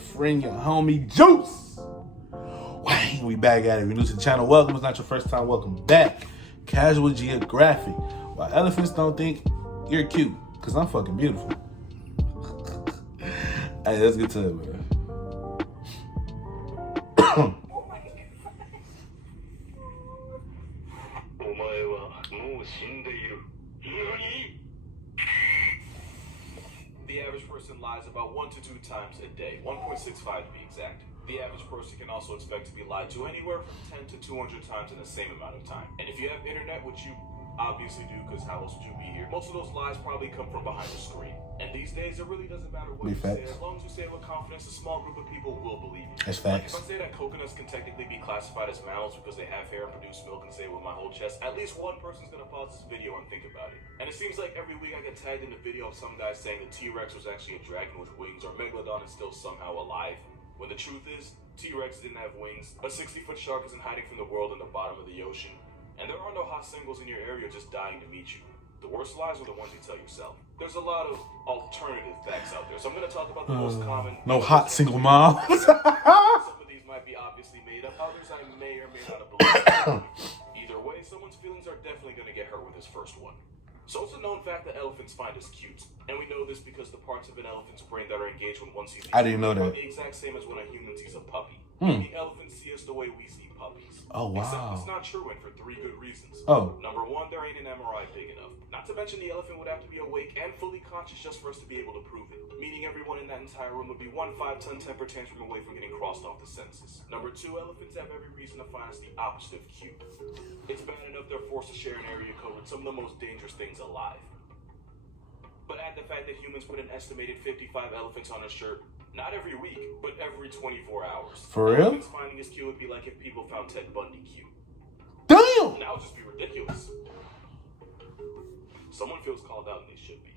friend, your homie, Juice. Wang, we back at it. If you're new to the channel, welcome. It's not your first time, welcome back. Casual Geographic. Why elephants don't think you're cute, because I'm fucking beautiful. Hey, let's get to it, man. The average person lies about 1 to 2 times a day, 1.65 to be exact. The average person can also expect to be lied to anywhere from 10 to 200 times in the same amount of time. And if you have internet, which you obviously do, because how else would you be here? Most of those lies probably come from behind the screen. And these days, it really doesn't matter what you say. As long as you say it with confidence, a small group of people will believe you. That's facts. Like if I say that coconuts can technically be classified as mammals because they have hair and produce milk and say it with my whole chest, at least one person's going to pause this video and think about it. And it seems like every week I get tagged in a video of some guy saying the T-Rex was actually a dragon with wings, or Megalodon is still somehow alive. When the truth is, T-Rex didn't have wings, a 60-foot shark isn't hiding from the world in the bottom of the ocean, and there are no hot singles in your area just dying to meet you. The worst lies are the ones you tell yourself. There's a lot of alternative facts out there, so I'm going to talk about the most common. No hot single mom. Some of these might be obviously made up, others I may or may not have believed. Either way, someone's feelings are definitely going to get hurt with this first one. So it's a known fact that elephants find us cute, and we know this because the parts of an elephant's brain that are engaged when one sees I didn't know that. are the exact same as when a human sees a puppy. The elephants see us the way we see puppies. Oh, wow. Except it's not true, and for 3 good reasons. Oh. Number 1, there ain't an MRI big enough. Not to mention the elephant would have to be awake and fully conscious just for us to be able to prove it. Meaning everyone in that entire room would be 1 5-ton temper tantrum away from getting crossed off the census. Number 2, elephants have every reason to find us the opposite of cute. It's bad enough they're forced to share an area code with some of the most dangerous things alive. But add the fact that humans put an estimated 55 elephants on a shirt, not every week, but every 24 hours. For real? Elephants finding us cute would be like if people found Ted Bundy cute. Damn! That would just be ridiculous. Someone feels called out and they should be.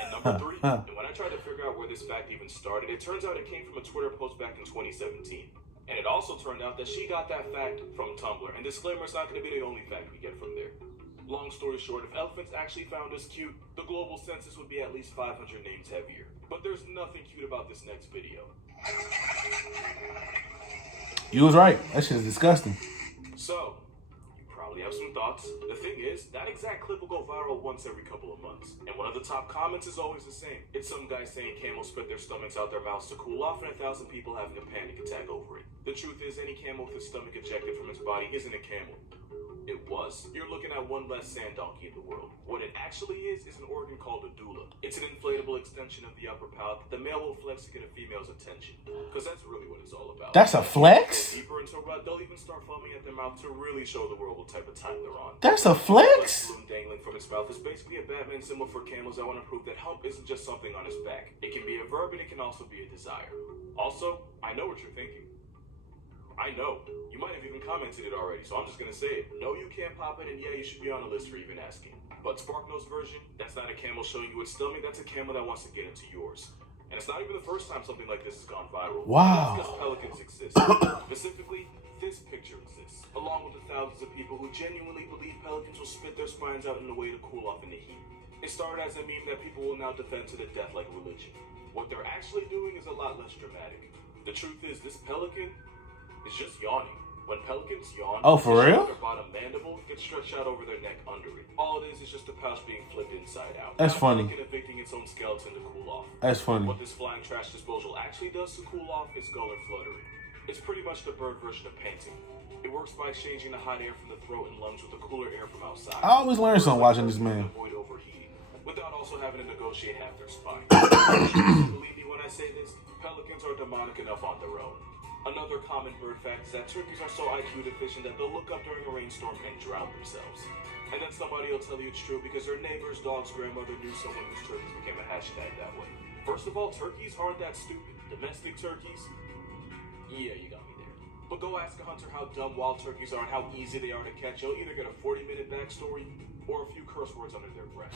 And number 3, and when I tried to figure out where this fact even started, it turns out it came from a Twitter post back in 2017. And it also turned out that she got that fact from Tumblr. And disclaimer, it's not going to be the only fact we get from there. Long story short, if elephants actually found us cute, the global census would be at least 500 names heavier. But there's nothing cute about this next video. You was right. That shit is disgusting. So, you probably have some thoughts. The thing is, that exact clip will go viral once every couple of months. And one of the top comments is always the same. It's some guy saying camels spit their stomachs out their mouths to cool off, and 1,000 people having a panic attack over it. The truth is, any camel with his stomach ejected from its body isn't a camel. It was. You're looking at one less sand donkey in the world. What it actually is an organ called a doula. It's an inflatable extension of the upper palate that the male will flex to get a female's attention. Because that's really what it's all about. That's a flex? Deeper into rut, they'll even start foaming at their mouth to really show the world what type of time they're on. That's a flex? The balloon dangling from its mouth is basically a Batman symbol for camels that want to prove that hump isn't just something on his back. It can be a verb and it can also be a desire. Also, I know what you're thinking. I know. You might have even commented it already, so I'm just gonna say it. No, you can't pop it, and yeah, you should be on a list for even asking. But Sparkno's version, that's not a camel showing you its stomach, that's a camel that wants to get into yours. And it's not even the first time something like this has gone viral. Wow. That's because pelicans exist. Specifically, this picture exists, along with the thousands of people who genuinely believe pelicans will spit their spines out in a way to cool off in the heat. It started as a meme that people will now defend to the death like religion. What they're actually doing is a lot less dramatic. The truth is, this pelican is just yawning. When pelicans yawn, for real? Their bottom mandible gets stretched out over their neck under it. All it is just a pouch being flipped inside out. That's funny. Pelican evicting its own skeleton to cool off. That's funny. What this flying trash disposal actually does to cool off is go and fluttering. It's pretty much the bird version of panting. It works by exchanging the hot air from the throat and lungs with the cooler air from outside. I always learn something watching this man. Avoid overheating, without also having to negotiate half their spine. Believe me when I say this, pelicans are demonic enough on their own. Another common bird fact is that turkeys are so IQ deficient that they'll look up during a rainstorm and drown themselves. And then somebody will tell you it's true because their neighbor's dog's grandmother knew someone whose turkeys became a hashtag that way. First of all, turkeys aren't that stupid. Domestic turkeys? Yeah, you got me there. But go ask a hunter how dumb wild turkeys are and how easy they are to catch. You'll either get a 40-minute backstory or a few curse words under their breath.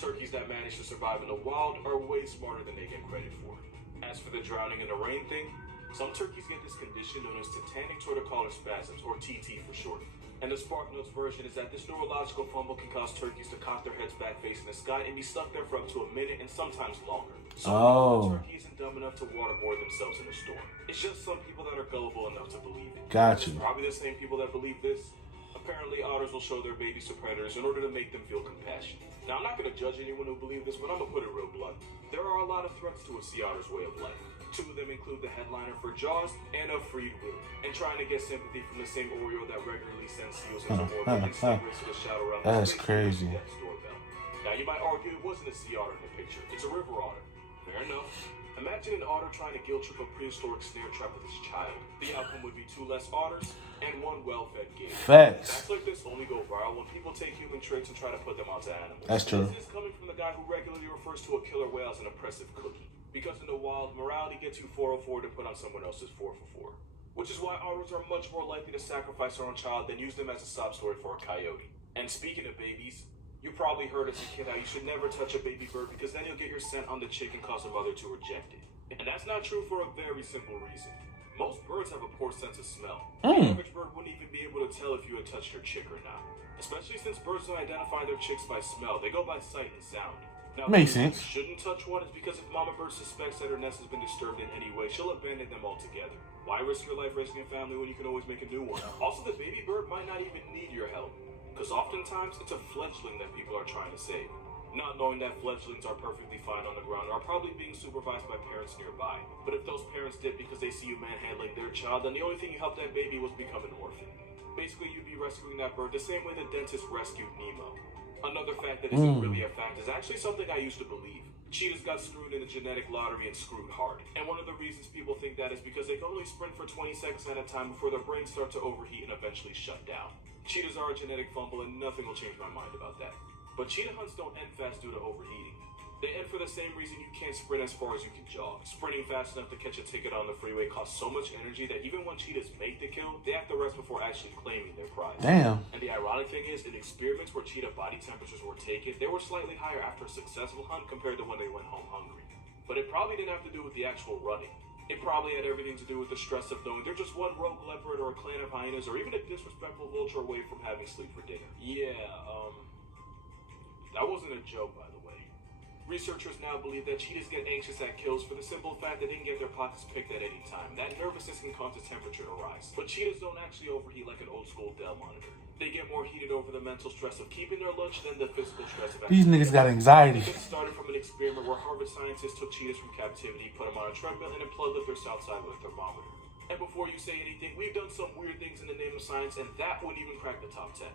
Turkeys that manage to survive in the wild are way smarter than they get credit for. As for the drowning in the rain thing, some turkeys get this condition known as tetanic torticollis spasms, or TT for short. And the SparkNotes version is that this neurological fumble can cause turkeys to cock their heads back facing the sky and be stuck there for up to a minute and sometimes longer. So the turkey isn't dumb enough to waterboard themselves in a storm. It's just some people that are gullible enough to believe it. Gotcha. It's probably the same people that believe this. Apparently, otters will show their babies to predators in order to make them feel compassion. Now, I'm not going to judge anyone who believes this, but I'm going to put it real blunt. There are a lot of threats to a sea otter's way of life. Two of them include the headliner for Jaws and a freed will, and trying to get sympathy from the same Oreo that regularly sends seals into orbit and stingrays to shout around the That's space crazy. death's doorbell. Now, you might argue it wasn't a sea otter in the picture. It's a river otter. Fair enough. Imagine an otter trying to guilt trip a prehistoric snare trap with his child. The outcome would be 2 less otters and 1 well-fed gator. Facts. Facts like this only go viral when people take human traits and try to put them onto animals. That's true. This is coming from the guy who regularly refers to a killer whale as an oppressive cookie. Because in the wild, morality gets you 404 to put on someone else's 4 for 4. Which is why otters are much more likely to sacrifice their own child than use them as a sob story for a coyote. And speaking of babies, you probably heard as a kid how you should never touch a baby bird because then you'll get your scent on the chick and cause a mother to reject it. And that's not true for a very simple reason. Most birds have a poor sense of smell. The average bird wouldn't even be able to tell if you had touched your chick or not. Especially since birds don't identify their chicks by smell, they go by sight and sound. Now, Makes the reason sense. you shouldn't touch one is because if mama bird suspects that her nest has been disturbed in any way, she'll abandon them altogether. Why risk your life raising a family when you can always make a new one? Also, the baby bird might not even need your help, because oftentimes it's a fledgling that people are trying to save. Not knowing that fledglings are perfectly fine on the ground or are probably being supervised by parents nearby. But if those parents did because they see you manhandling their child, then the only thing you helped that baby was become an orphan. Basically, you'd be rescuing that bird the same way the dentist rescued Nemo. Another fact that isn't really a fact is actually something I used to believe. Cheetahs got screwed in the genetic lottery and screwed hard. And one of the reasons people think that is because they can only sprint for 20 seconds at a time before their brains start to overheat and eventually shut down. Cheetahs are a genetic fumble and nothing will change my mind about that. But cheetah hunts don't end fast due to overheating. They end for the same reason you can't sprint as far as you can jog. Sprinting fast enough to catch a ticket on the freeway costs so much energy that even when cheetahs make the kill, they have to rest before actually claiming their prize. Damn. And the ironic thing is, in experiments where cheetah body temperatures were taken, they were slightly higher after a successful hunt compared to when they went home hungry. But it probably didn't have to do with the actual running. It probably had everything to do with the stress of knowing they're just one rogue leopard or a clan of hyenas or even a disrespectful vulture away from having sleep for dinner. That wasn't a joke, by the way. Researchers now believe that cheetahs get anxious at kills for the simple fact they didn't get their pockets picked at any time. That nervousness can cause the temperature to rise. But cheetahs don't actually overheat like an old-school Dell monitor. They get more heated over the mental stress of keeping their lunch than the physical stress of These niggas got anxiety. It started from an experiment where Harvard scientists took cheetahs from captivity, put them on a treadmill, and then plugged up their south side with a thermometer. And before you say anything, we've done some weird things in the name of science, and that wouldn't even crack the top 10.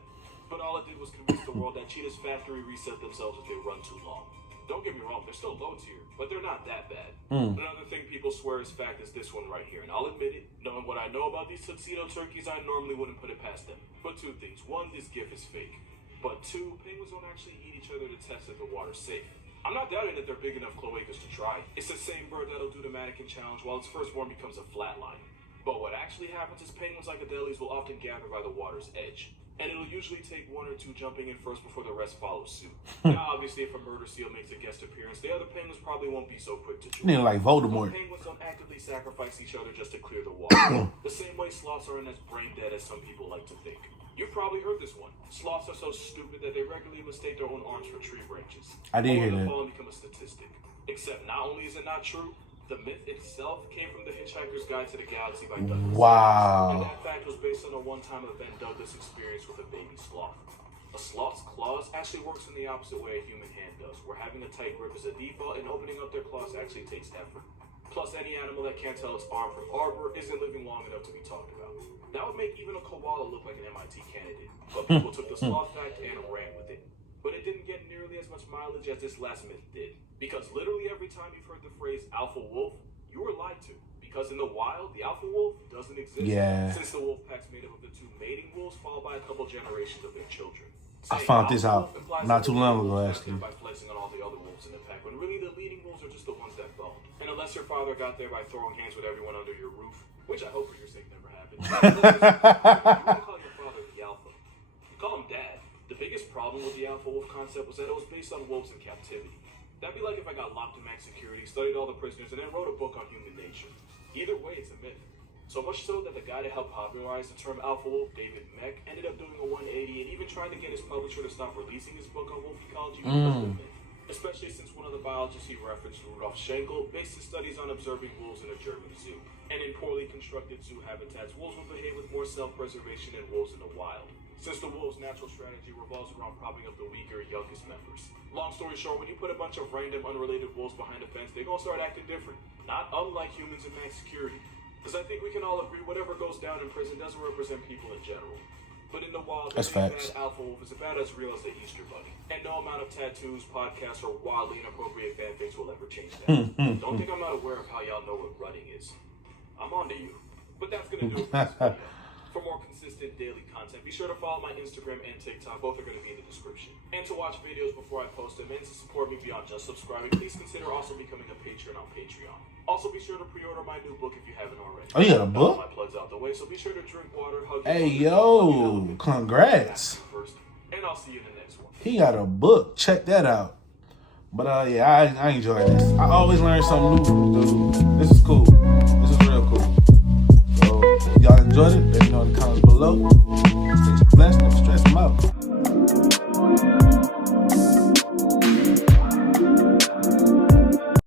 But all it did was convince the world that cheetahs factory reset themselves if they run too long. Don't get me wrong, they're still low tier, but they're not that bad. Another thing people swear is fact is this one right here, and I'll admit it, knowing what I know about these tuxedo turkeys, I normally wouldn't put it past them. But 2 things. 1, this GIF is fake. But 2, penguins don't actually eat each other to test if the water's safe. I'm not doubting that they're big enough cloacas to try. It's the same bird that'll do the mannequin challenge while its firstborn becomes a flatline. But what actually happens is penguins like Adelies will often gather by the water's edge. And it'll usually take 1 or 2 jumping in first before the rest follow suit. Now, obviously, if a murder seal makes a guest appearance, the other penguins probably won't be so quick to join. Nigga like Voldemort. Penguins don't actively sacrifice each other just to clear the water. The same way sloths aren't as brain dead as some people like to think. You've probably heard this one. Sloths are so stupid that they regularly mistake their own arms for tree branches. I did hear that. Fall and become a statistic. Except not only is it not true, the myth itself came from The Hitchhiker's Guide to the Galaxy by Douglas. Wow. And that fact was based on a one-time event Douglas experienced with a baby sloth. A sloth's claws actually works in the opposite way a human hand does, where having a tight grip is a default and opening up their claws actually takes effort. Plus, any animal that can't tell its arm from arbor isn't living long enough to be talked about. That would make even a koala look like an MIT candidate, but people took the sloth fact and ran with it. But it didn't get nearly as much mileage as this last myth did. Because literally every time you've heard the phrase alpha wolf, you were lied to. Because in the wild, the alpha wolf doesn't exist. Yeah. Since the wolf pack's made up of the 2 mating wolves, followed by a couple generations of their children. I found this out not too long ago, actually. By flexing on all the other wolves in the pack, when really the leading wolves are just the ones that boned. And unless your father got there by throwing hands with everyone under your roof, which I hope for your sake never happened, you don't call your father the alpha. You call him dad. The biggest problem with the alpha wolf concept was that it was based on wolves in captivity. That'd be like if I got locked in max security, studied all the prisoners, and then wrote a book on human nature. Either way, it's a myth. So So much so that the guy that helped popularize the term alpha wolf, David Meck, ended up doing a 180 and even trying to get his publisher to stop releasing his book on wolf ecology because of the myth. Especially since one of the biologists he referenced, Rudolf Schenkel, based his studies on observing wolves in a German zoo. And in poorly constructed zoo habitats, wolves will behave with more self-preservation than wolves in the wild, since the wolf's natural strategy revolves around propping up the weaker, youngest members. Long story short, when you put a bunch of random, unrelated wolves behind a fence, they're gonna start acting different. Not unlike humans in max security. Because I think we can all agree whatever goes down in prison doesn't represent people in general. But in the wild, That's the facts. bad alpha wolf is about as real as the Easter Bunny. And no amount of tattoos, podcasts, or wildly inappropriate fanfics will ever change that. Don't think I'm not aware of how y'all know what running is. I'm on to you. But that's gonna do it for this video. For more consistent daily content, be sure to follow my Instagram and TikTok. Both are going to be in the description. And to watch videos before I post them and to support me beyond just subscribing, please consider also becoming a patron on Patreon. Also, be sure to pre-order my new book if you haven't already. Oh, you got a book? My plugs out the way, so be sure to drink water, hug Hey, your yo, congrats. first, and I'll see you in the next one. He got a book. Check that out. But yeah, I enjoy this. I always learn something new from this dude. This is cool. This is real cool. So if y'all enjoyed it, let me know in the comments below.